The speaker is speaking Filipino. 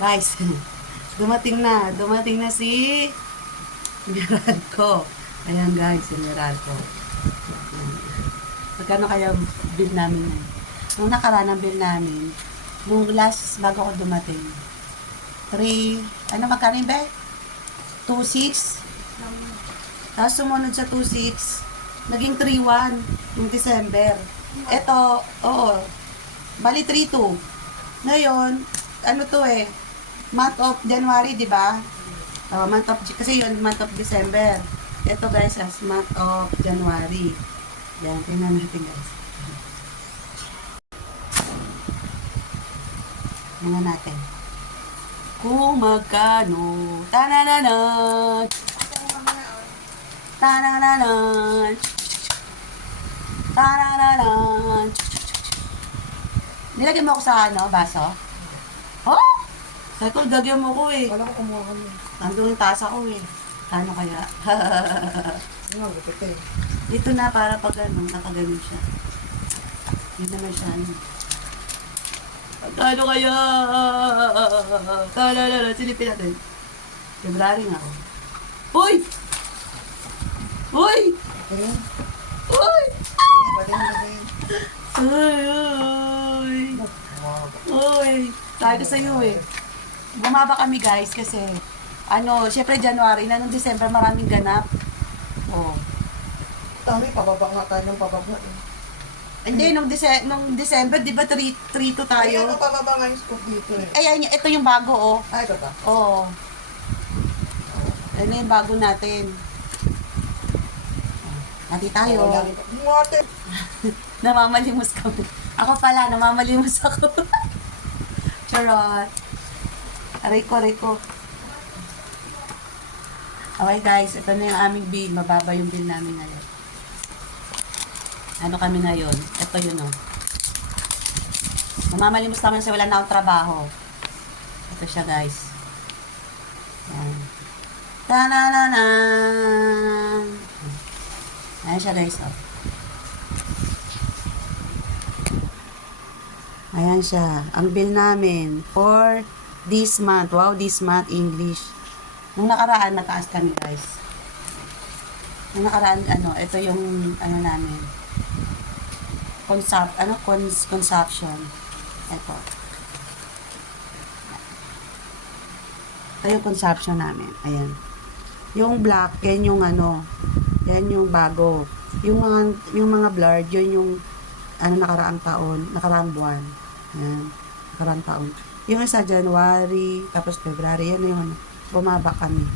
Guys, dumating na si Meralco. Ayan guys, si Meralco. Magkano kaya bill namin na? Nung nakaraan ang bill namin, nung last bago ako dumating, 3, magkano yun ba? 2.6. Tapos sumunod sa 2.6, naging 3.1 yung December. Ito, oo, bali 3.2. Ngayon, month of January, di ba? Kasi yun, month of December. Ito guys, as month of January. Yan, tingnan natin guys. Tingnan natin. Kung magkano, tanananan, tanananan, tanananan. Nilagyan mo ako sa baso? Oh! Sabi ko, lagyan mo ko eh. Wala ko kumuha kami. Nandun yung tasa ko eh. Ano kaya? Nga, gupit eh. Dito na para pag nakaganon siya. Hindi naman siya Magkano kaya? Silipin natin. February nga ako. Uy! Uy! Ayan. Uy! Batin. Uy! Wow. Uy! Sabi ko sa'yo eh. Bumaba kami guys kasi syempre January na, nung December maraming ganap. Oh. Tami, pababa nga tayo ng pababa eh. Hindi, nung December, di ba 3-2 tayo? Ayan, ang pababa nga yung scoop dito eh. Ayan, ito yung bago, oh. Ay, ito ba? Oo. Ano yung bago natin? Hati tayo. Ngate! Namamalimos kami. Ako pala, namamalimos ako. Charot. Aray ko. Okay guys, ito na yung aming bill. Mababa yung bill namin ngayon. Ano kami ngayon? Ito yun, oh. Namamalimos naman kasi wala na akong trabaho. Ito siya guys. Yan. Ta-na-na-na! Ayan siya guys, oh. Ayan siya. Ang bill namin for this month. Wow, this month English. Nung nakaraan, mataas kami guys. Nung nakaraan, ito yung, namin. Consumption. Ito. Ito yung consumption namin. Ayan. Yung black, yan yung yan yung bago. Yung mga blurred, yun yung nakaraang taon, nakaraang buwan. Ayan. Nakaraang taon. Yung sa January, tapos February, yan yung bumaba kami.